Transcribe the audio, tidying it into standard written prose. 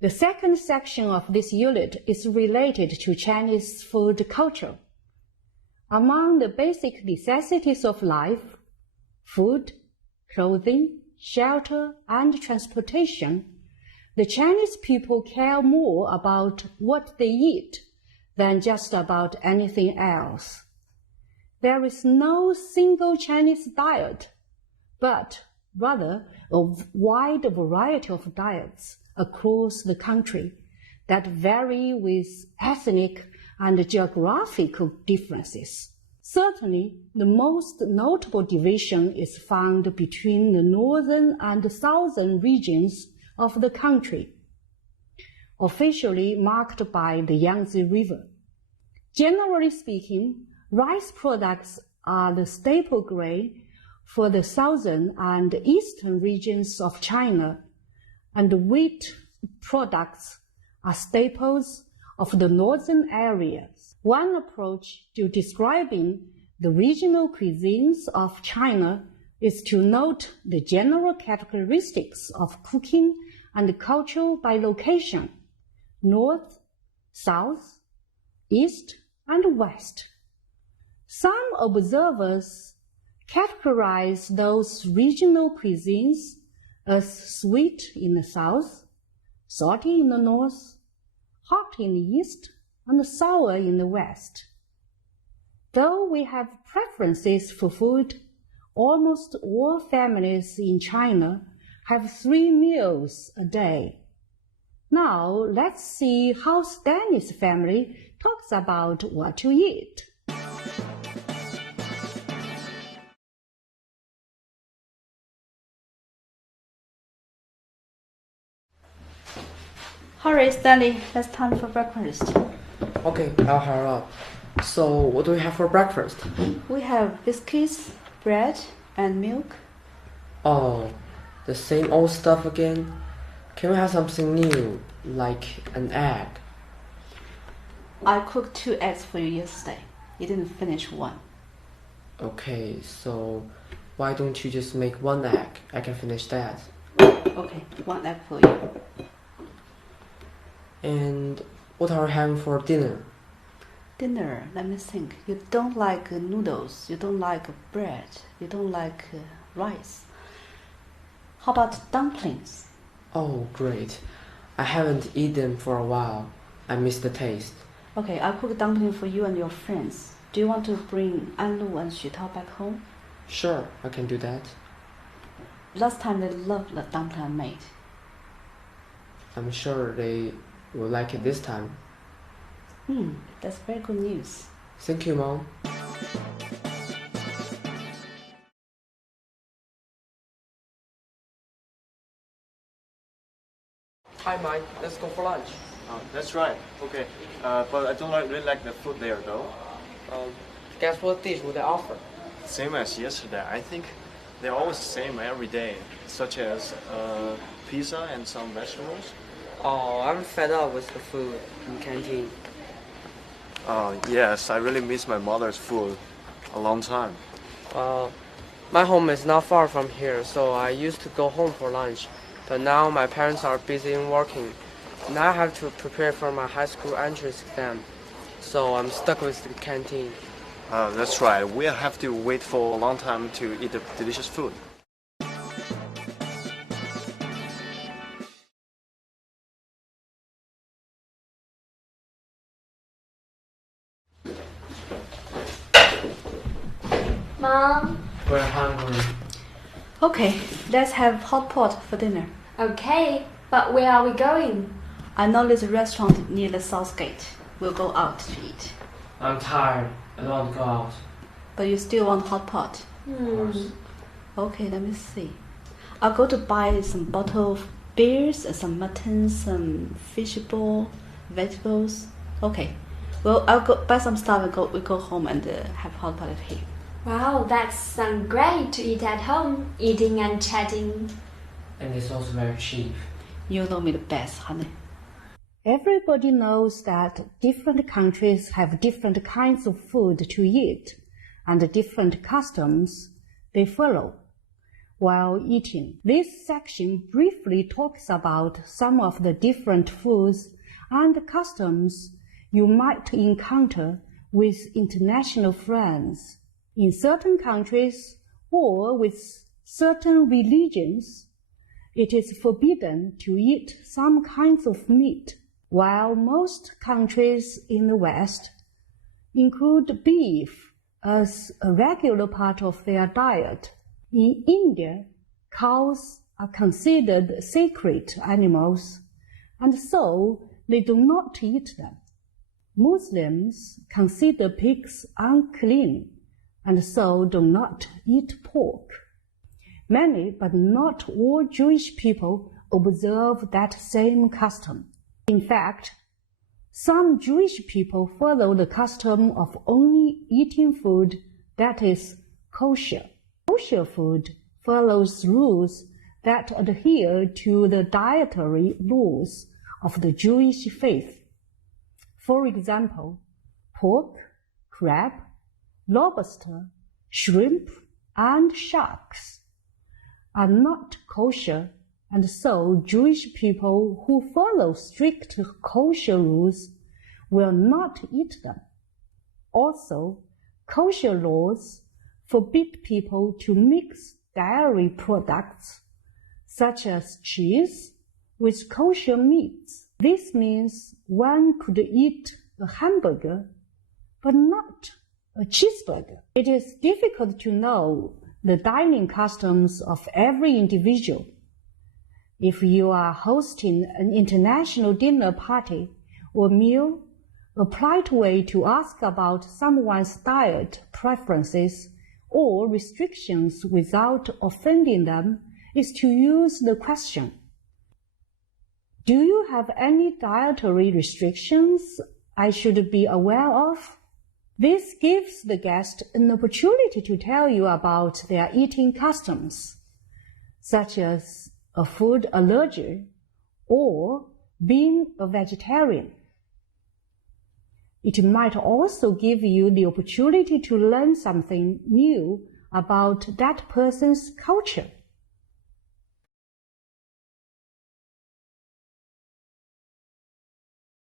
The second section of this unit is related to Chinese food culture. Among the basic necessities of life, food, clothing, shelter, and transportation, the Chinese people care more about what they eat than just about anything else. There is no single Chinese diet, but rather a wide variety of diets across the country that vary with ethnic and geographical differences. Certainly, the most notable division is found between the northern and southern regions of the country, officially marked by the Yangtze River. Generally speaking, rice products are the staple grain for the southern and eastern regions of China, and wheat products are staples of the northern areas. One approach to describing the regional cuisines of China is to note the general characteristics of cooking and culture by location: north, south, east, and west. Some observers categorize those regional cuisines as sweet in the south, salty in the north, hot in the east, and sour in the west. Though we have preferences for food, almost all families in China have 3 meals a day. Now let's see how Stanley's family talks about what to eat. Hurry, Stanley, it's time for breakfast. Okay, I'll hurry up. So, what do we have for breakfast? We have biscuits, bread, and milk. Oh, the same old stuff again? Can we have something new, like an egg? I cooked 2 eggs for you yesterday. You didn't finish one. Okay, so why don't you just make 1 egg? I can finish that. Okay, 1 egg for you. And what are we having for dinner? Dinner, let me think. You don't like noodles, you don't like bread, you don't like rice. How about dumplings? Oh, great. I haven't eaten for a while. I miss the taste. Okay, I'll cook dumpling for you and your friends. Do you want to bring Anlu and Xutao back home? Sure, I can do that. Last time they loved the dumpling I made. I'm sure they will like it this time. That's very good news. Thank you, Mom. Hi, Mike. Let's go for lunch. That's right. Okay. But I don't really like the food there, though. Guess what dish would they offer? Same as yesterday. I think they're always the same every day, such as pizza and some vegetables. Oh, I'm fed up with the food in the canteen. Yes, I really miss my mother's food. A long time. My home is not far from here, so I used to go home for lunch. But now my parents are busy in working, and I have to prepare for my high school entrance exam. So I'm stuck with the canteen. That's right. We'll have to wait for a long time to eat the delicious food. Mom? We're hungry. Okay, let's have hot pot for dinner. Okay, but where are we going? I know there's a restaurant near the South Gate. We'll go out to eat. I'm tired. I don't want to go out. But you still want hot pot? Of course. Okay, let me see. I'll go to buy some bottle of beers, some mutton, some fish ball, vegetables. Okay. Well, I'll go buy some stuff and we go home and have hot pot at here. Wow, that sounds great to eat at home, eating and chatting. And it's also very cheap. You know me the best, honey. Everybody knows that different countries have different kinds of food to eat and different customs they follow. while eating. This section briefly talks about some of the different foods and customs you might encounter with international friends. In certain countries or with certain religions, it is forbidden to eat some kinds of meat, while most countries in the West include beef as a regular part of their diet. In India, cows are considered sacred animals, and so they do not eat them. Muslims consider pigs unclean, and so do not eat pork. Many, but not all, Jewish people observe that same custom. In fact, some Jewish people follow the custom of only eating food that is kosher. Kosher food follows rules that adhere to the dietary laws of the Jewish faith. For example, pork, crab, lobster, shrimp, and sharks are not kosher, and so Jewish people who follow strict kosher rules will not eat them. Also, kosher laws forbid people to mix dairy products, such as cheese, with kosher meats. This means one could eat a hamburger, but not a cheeseburger. It is difficult to know the dining customs of every individual. If you are hosting an international dinner party or meal, a polite way to ask about someone's diet preferences or restrictions without offending them is to use the question, "Do you have any dietary restrictions I should be aware of?" This gives the guest an opportunity to tell you about their eating customs, such as a food allergy or being a vegetarian. It might also give you the opportunity to learn something new about that person's culture.